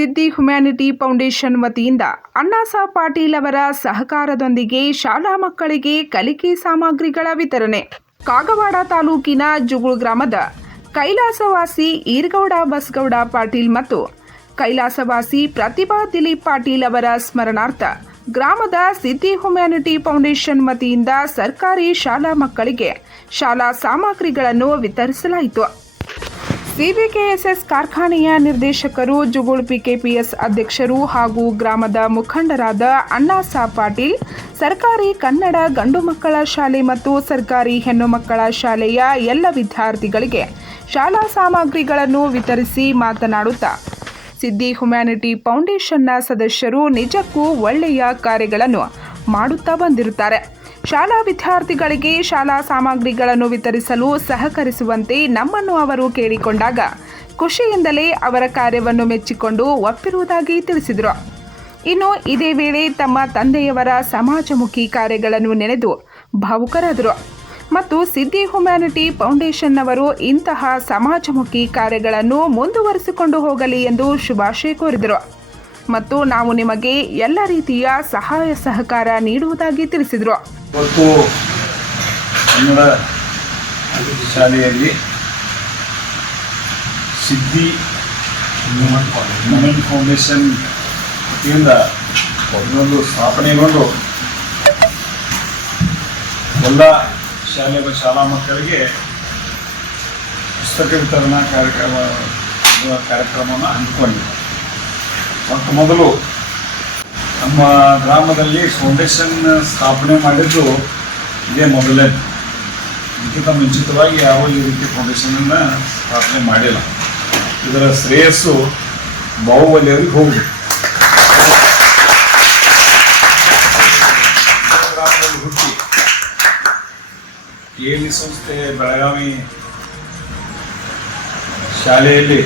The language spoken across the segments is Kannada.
ಸಿದ್ದಿ ಹ್ಯುಮ್ಯಾನಿಟಿ ಫೌಂಡೇಶನ್ ವತಿಯಿಂದ ಅಣ್ಣಾಸಾ ಪಾಟೀಲ್ ಅವರ ಸಹಕಾರದೊಂದಿಗೆ ಶಾಲಾ ಮಕ್ಕಳಿಗೆ ಕಲಿಕೆ ಸಾಮಗ್ರಿಗಳ ವಿತರಣೆ. ಕಾಗವಾಡ ತಾಲೂಕಿನ ಜುಗುಳು ಗ್ರಾಮದ ಕೈಲಾಸವಾಸಿ ಈರ್ಗೌಡ ಬಸ್ಗೌಡ ಪಾಟೀಲ್ ಮತ್ತು ಕೈಲಾಸವಾಸಿ ಪ್ರತಿಭಾ ದಿಲೀಪ್ ಪಾಟೀಲ್ ಅವರ ಸ್ಮರಣಾರ್ಥ ಗ್ರಾಮದ ಸಿದ್ದಿ ಹ್ಯುಮ್ಯಾನಿಟಿ ಫೌಂಡೇಶನ್ ವತಿಯಿಂದ ಸರ್ಕಾರಿ ಶಾಲಾ ಮಕ್ಕಳಿಗೆ ಶಾಲಾ ಸಾಮಗ್ರಿಗಳನ್ನು ವಿತರಿಸಲಾಯಿತು. ಸಿಬಿಕೆಎಸ್ಎಸ್ ಕಾರ್ಖಾನೆಯ ನಿರ್ದೇಶಕರು ಜುಗುಳ್ ಪಿಕೆಪಿಎಸ್ ಅಧ್ಯಕ್ಷರು ಹಾಗೂ ಗ್ರಾಮದ ಮುಖಂಡರಾದ ಅಣ್ಣಾಸಾ ಪಾಟೀಲ್, ಸರ್ಕಾರಿ ಕನ್ನಡ ಗಂಡು ಮಕ್ಕಳ ಶಾಲೆ ಮತ್ತು ಸರ್ಕಾರಿ ಹೆಣ್ಣು ಮಕ್ಕಳ ಶಾಲೆಯ ಎಲ್ಲ ವಿದ್ಯಾರ್ಥಿಗಳಿಗೆ ಶಾಲಾ ಸಾಮಗ್ರಿಗಳನ್ನು ವಿತರಿಸಿ ಮಾತನಾಡುತ್ತಾ. ಸಿದ್ದಿ ಹ್ಯುಮ್ಯಾನಿಟಿ ಫೌಂಡೇಶನ್ನ ಸದಸ್ಯರು ನಿಜಕ್ಕೂ ಒಳ್ಳೆಯ ಕಾರ್ಯಗಳನ್ನು ಮಾಡುತ್ತಾ ಬಂದಿರುತ್ತಾರೆ. ಶಾಲಾ ವಿದ್ಯಾರ್ಥಿಗಳಿಗೆ ಶಾಲಾ ಸಾಮಗ್ರಿಗಳನ್ನು ವಿತರಿಸಲು ಸಹಕರಿಸುವಂತೆ ನಮ್ಮನ್ನು ಅವರು ಕೇಳಿಕೊಂಡಾಗ ಖುಷಿಯಿಂದಲೇ ಅವರ ಕಾರ್ಯವನ್ನು ಮೆಚ್ಚಿಕೊಂಡು ಒಪ್ಪಿರುವುದಾಗಿ ತಿಳಿಸಿದರು. ಇನ್ನು ಇದೇ ವೇಳೆ ತಮ್ಮ ತಂದೆಯವರ ಸಮಾಜಮುಖಿ ಕಾರ್ಯಗಳನ್ನು ನೆನೆದು ಭಾವುಕರಾದರು. ಮತ್ತು ಸಿದ್ದಿ ಹ್ಯುಮ್ಯಾನಿಟಿ ಫೌಂಡೇಶನ್ನವರು ಇಂತಹ ಸಮಾಜಮುಖಿ ಕಾರ್ಯಗಳನ್ನು ಮುಂದುವರಿಸಿಕೊಂಡು ಹೋಗಲಿ ಎಂದು ಶುಭಾಶಯ ಕೋರಿದರು. ಮತ್ತು ನಾವು ನಿಮಗೆ ಎಲ್ಲ ರೀತಿಯ ಸಹಾಯ ಸಹಕಾರ ನೀಡುವುದಾಗಿ ತಿಳಿಸಿದರು. ಇವತ್ತು ಕನ್ನಡ ಶಾಲೆಯಲ್ಲಿ ಸಿದ್ಧಿ ವುಮೆನ್ ಫೌಂಡೇಶನ್ ವತಿಯಿಂದ ಒಂದೊಂದು ಸ್ಥಾಪನೆಗೊಂಡು ಎಲ್ಲ ಶಾಲೆಗಳ ಶಾಲಾ ಮಕ್ಕಳಿಗೆ ಪುಸ್ತಕ ವಿತರಣಾ ಕಾರ್ಯಕ್ರಮ ಕಾರ್ಯಕ್ರಮವನ್ನು ಹಮ್ಮಿಕೊಂಡಿದೆ. ಮತ್ತು ಮೊದಲು ನಮ್ಮ ಗ್ರಾಮದಲ್ಲಿ ಫೌಂಡೇಶನ್ ಸ್ಥಾಪನೆ ಮಾಡಿದ್ದು ಇದೇ ಮೊದಲೇ. ಇದಕ್ಕಿಂತ ಮುಂಚಿತವಾಗಿ ಯಾವ ಈ ರೀತಿ ಫೌಂಡೇಶನನ್ನು ಸ್ಥಾಪನೆ ಮಾಡಿಲ್ಲ. ಇದರ ಶ್ರೇಯಸ್ಸು ಬಾಹುಬಲಿಯವರಿಗೆ ಹೋಗಿದೆ. ಗ್ರಾಮದಲ್ಲಿ ಹುಟ್ಟಿ ಸಂಸ್ಥೆ ಬೆಳಗಾವಿ ಶಾಲೆಯಲ್ಲಿ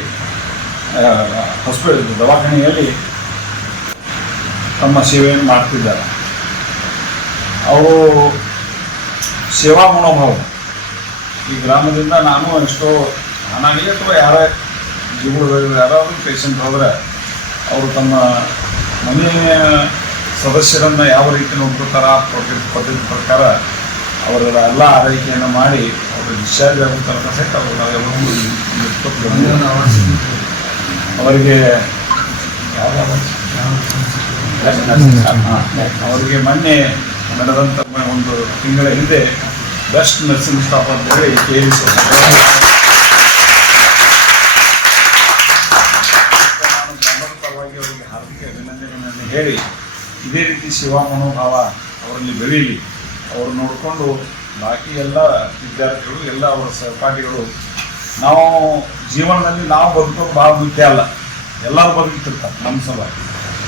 ಹಾಸ್ಪಿಟಲ್ ದವಾಖಾನೆಯಲ್ಲಿ ತಮ್ಮ ಸೇವೆಯನ್ನು ಮಾಡ್ತಿದ್ದಾರೆ. ಅವರು ಸೇವಾ ಮನೋಭಾವ ಈ ಗ್ರಾಮದಿಂದ ನಾನು ಎಷ್ಟೋ ನಾನಾಗಲಿ ಅಥವಾ ಯಾರೇ ಜೀವಗಳು ಯಾರಾದರೂ ಪೇಷಂಟ್ ಹೋದರೆ ಅವರು ತಮ್ಮ ಮನೆಯ ಸದಸ್ಯರನ್ನು ಯಾವ ರೀತಿ ನೋಡ್ಕೊತಾರ ಪ್ರತಿ ಪದ್ಧತಿ ಪ್ರಕಾರ ಅವರ ಎಲ್ಲ ಆರೈಕೆಯನ್ನು ಮಾಡಿ ಅವರು ಡಿಸ್ಚಾರ್ಜ್ ಆಗೋ ತನಕ ಸಹಿತ ಅವರು ಅವರಿಗೆ ಯಾವ ಅವರಿಗೆ ಮೊನ್ನೆ ನಡೆದಂತ ಒಂದು ತಿಂಗಳ ಹಿಂದೆ ಬೆಸ್ಟ್ ನರ್ಸಿಂಗ್ ಸ್ಟಾಫ್ ಅಂತ ಹೇಳಿ ನಾನು ಅವರಿಗೆ ಹಾರ್ದಿಕ ಅಭಿನಂದನೆಯನ್ನು ಹೇಳಿ ಇದೇ ರೀತಿ ಶಿವ ಮನೋಭಾವ ಅವರಲ್ಲಿ ಬೆಳೀಲಿ. ಅವರು ನೋಡಿಕೊಂಡು ಬಾಕಿ ಎಲ್ಲ ವಿದ್ಯಾರ್ಥಿಗಳು, ಎಲ್ಲ ಅವರ ಸಹಪಾಠಿಗಳು, ನಾವು ಜೀವನದಲ್ಲಿ ನಾವು ಬದುಕೋದು ಭಾಳ ಮುಖ್ಯ ಅಲ್ಲ, ಎಲ್ಲರೂ ಬದುಕಿರ್ತಾರೆ ನಮ್ಮ ಸಲುವಾಗಿ.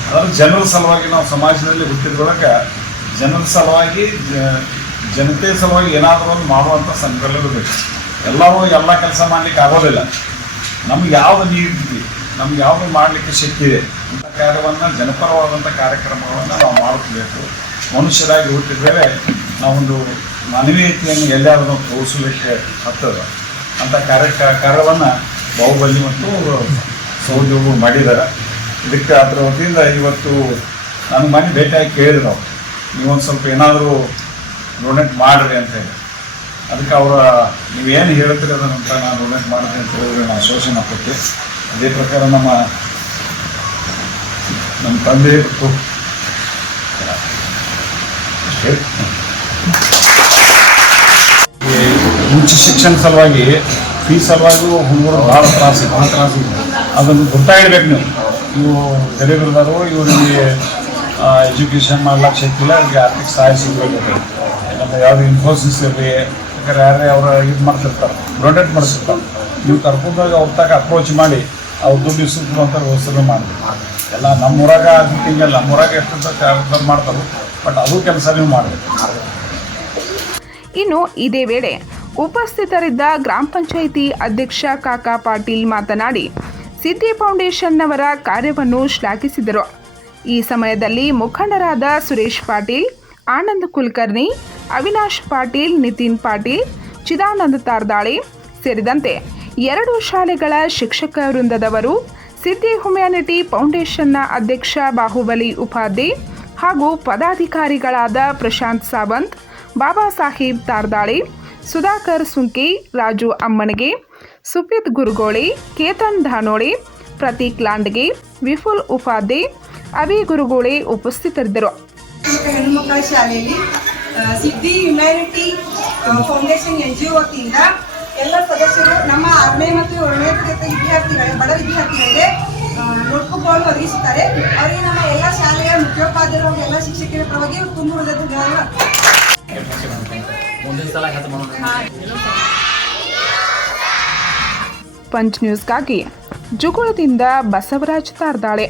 ಅದರ ಜನರ ಸಲುವಾಗಿ ನಾವು ಸಮಾಜದಲ್ಲಿ ಹುಟ್ಟಿದೊಳಗೆ ಜನರ ಸಲುವಾಗಿ ಜನತೆ ಸಲುವಾಗಿ ಏನಾದರೂ ಒಂದು ಮಾಡುವಂಥ ಸಂಕಲ್ಪ ಬೇಕು. ಎಲ್ಲರೂ ಎಲ್ಲ ಕೆಲಸ ಮಾಡ್ಲಿಕ್ಕೆ ಆಗೋದಿಲ್ಲ. ನಮ್ಗೆ ಯಾವ ನೀಡಿದ್ವಿ ನಮ್ಗೆ ಯಾವುದು ಮಾಡಲಿಕ್ಕೆ ಶಕ್ತಿ ಇದೆ ಅಂಥ ಕಾರ್ಯವನ್ನು ಜನಪರವಾದಂಥ ಕಾರ್ಯಕ್ರಮಗಳನ್ನು ನಾವು ಮಾಡಬೇಕು ಮನುಷ್ಯರಾಗಿ ಹುಟ್ಟಿದ್ರೆ ನಾವೊಂದು ಮಾನವೀಯತೆಯನ್ನು ಎಲ್ಲಾದರೂ ನಾವು ತೋರಿಸಲಿಕ್ಕೆ ಹತ್ತದ ಅಂಥ ಕಾರ್ಯ, ಕಾರ್ಯವನ್ನು ಬಾಹುಬಲಿ ಮತ್ತು ಸೌಜೋಗು ಮಾಡಿದ್ದಾರೆ. ಇದಕ್ಕೆ ಅದರ ವತಿಯಿಂದ ಇವತ್ತು ನಾನು ಮನೆ ಭೇಟಿಯಾಗಿ ಕೇಳಿದ್ರು. ನೀವೊಂದು ಸ್ವಲ್ಪ ಏನಾದರೂ ಡೊನೇಟ್ ಮಾಡಿರಿ ಅಂತ ಹೇಳಿ. ಅದಕ್ಕೆ ಅವರ ನೀವೇನು ಹೇಳ್ತೀರಿ ಅದನ್ನಂತ ನಾನು ಡೊನೇಟ್ ಮಾಡ್ತೀನಿ ಅಂತ ಹೇಳಿದ್ರೆ ನಾನು ಶೋಷಣೆ ಕೊಟ್ಟೆ ಅದೇ ಪ್ರಕಾರ ನಮ್ಮ ನಮ್ಮ ತಂದೆ ಬಿಟ್ಟು ಉಚ್ಚ ಶಿಕ್ಷಣ ಸಲುವಾಗಿ ಫೀಸ್ ಸಲುವಾಗಿ ಹುಡುಗರು ಭಾಳ ತ್ರಾಸ ಭಾಳ ತ್ರಾಸ ಅದನ್ನು ಗೊತ್ತಾಗಿಡ್ಬೇಕು ನೀವು. ಇವು ಗರೀಬರದಾರು ಇವರಿಗೆ ಎಜುಕೇಷನ್ ಮಾಡ್ಲಿಕ್ಕೆ ಶಕ್ತಿಲ್ಲ ಅವ್ರಿಗೆ ಆರ್ಥಿಕ ಸಹಾಯ ಸಿಗಬೇಕು. ನಮ್ಮ ಯಾವುದು ಇನ್ಫೋಸಿಸ್ ಇರಲಿ, ಯಾಕಂದ್ರೆ ಯಾರೇ ಅವ್ರ ಇದು ಮಾಡ್ತಿರ್ತಾರೆ ಡೊನೇಟ್ ಮಾಡಿಸಿರ್ತಾರೆ ನೀವು ಕರ್ಕೊಂಡಾಗ ಅವ್ರ ತಗ ಅಪ್ರೋಚ್ ಮಾಡಿ, ಅವ್ರು ದುಡ್ಡು ಇಸ್ಕೊಳ್ಳುವಂಥ ವ್ಯವಸ್ಥೆ ಮಾಡಿ. ಎಲ್ಲ ನಮ್ಮೂರಾಗ ಹಿಂಗಲ್ಲ ನಮ್ಮೂರಾಗ ಎಷ್ಟು ಕಾರ್ಯಕ್ರಮ ಮಾಡ್ತಾರೆ, ಬಟ್ ಅದು ಕೆಲಸ ನೀವು ಮಾಡಬೇಕು. ಇನ್ನು ಇದೇ ವೇಳೆ ಉಪಸ್ಥಿತರಿದ್ದ ಗ್ರಾಮ ಪಂಚಾಯಿತಿ ಅಧ್ಯಕ್ಷ ಕಾಕಾ ಪಾಟೀಲ್ ಮಾತನಾಡಿ ಸಿದ್ದಿ ಫೌಂಡೇಶನ್ನವರ ಕಾರ್ಯವನ್ನು ಶ್ಲಾಘಿಸಿದರು. ಈ ಸಮಯದಲ್ಲಿ ಮುಖಂಡರಾದ ಸುರೇಶ್ ಪಾಟೀಲ್, ಆನಂದ್ ಕುಲಕರ್ಣಿ, ಅವಿನಾಶ್ ಪಾಟೀಲ್, ನಿತಿನ್ ಪಾಟೀಲ್, ಚಿದಾನಂದ ತಾರ್ದಾಳಿ ಸೇರಿದಂತೆ ಎರಡು ಶಾಲೆಗಳ ಶಿಕ್ಷಕ ವೃಂದದವರು ಸಿದ್ದಿ ಹ್ಯುಮ್ಯಾನಿಟಿ ಫೌಂಡೇಶನ್ನ ಅಧ್ಯಕ್ಷ ಬಾಹುಬಲಿ ಉಪಾಧ್ಯ ಹಾಗೂ ಪದಾಧಿಕಾರಿಗಳಾದ ಪ್ರಶಾಂತ್ ಸಾವಂತ್, ಬಾಬಾ ಸಾಹೇಬ್ ತಾರ್ದಾಳಿ, ಸುಧಾಕರ್ ಸುಂಕಿ, ರಾಜು ಅಮ್ಮನಗೆ ಸುಪಿತ್ ಗುರುಗೋಳಿ ಕೇತನ್ ಧಾನೋಳಿ ಪ್ರತೀಕ್ ಲಾಂಡ್ಗೆ ವಿಫುಲ್ ಉಪಾಧಿ ಅಭಿ ಗುರುಗೋಳಿ ಉಪಸ್ಥಿತರಿದ್ದರು. ಹೆಣ್ಣುಮಕ್ಕಳ ಶಾಲೆಯಲ್ಲಿ Siddhi humanity foundation N G O ವತಿಯಿಂದ ಎಲ್ಲ ಸದಸ್ಯರು ನಮ್ಮ ಆರನೇ ಮತ್ತು ಏಳನೇ ತರಗತಿ ವಿದ್ಯಾರ್ಥಿಗಳ ಬಡ ವಿದ್ಯಾರ್ಥಿಗಳಿಗೆ ನೋಟ್ಬುಕ್ಗಳನ್ನು ಒದಗಿಸುತ್ತಾರೆ. ಅವರಿಗೆ ನಮ್ಮ ಎಲ್ಲ ಶಾಲೆಯ ಮುಖ್ಯೋಪಾಧ್ಯಾಯರು ಎಲ್ಲ ಶಿಕ್ಷಕರ ಪರವಾಗಿ ತುಂಬ ಧನ್ಯವಾದ ಮುಂದಿನ ಸಲ ಪಂಚ್ ನ್ಯೂಸ್ಗಾಗಿ ಜುಗುಳದಿಂದ ಬಸವರಾಜ್ ತಾರ್ದಾಳೆ.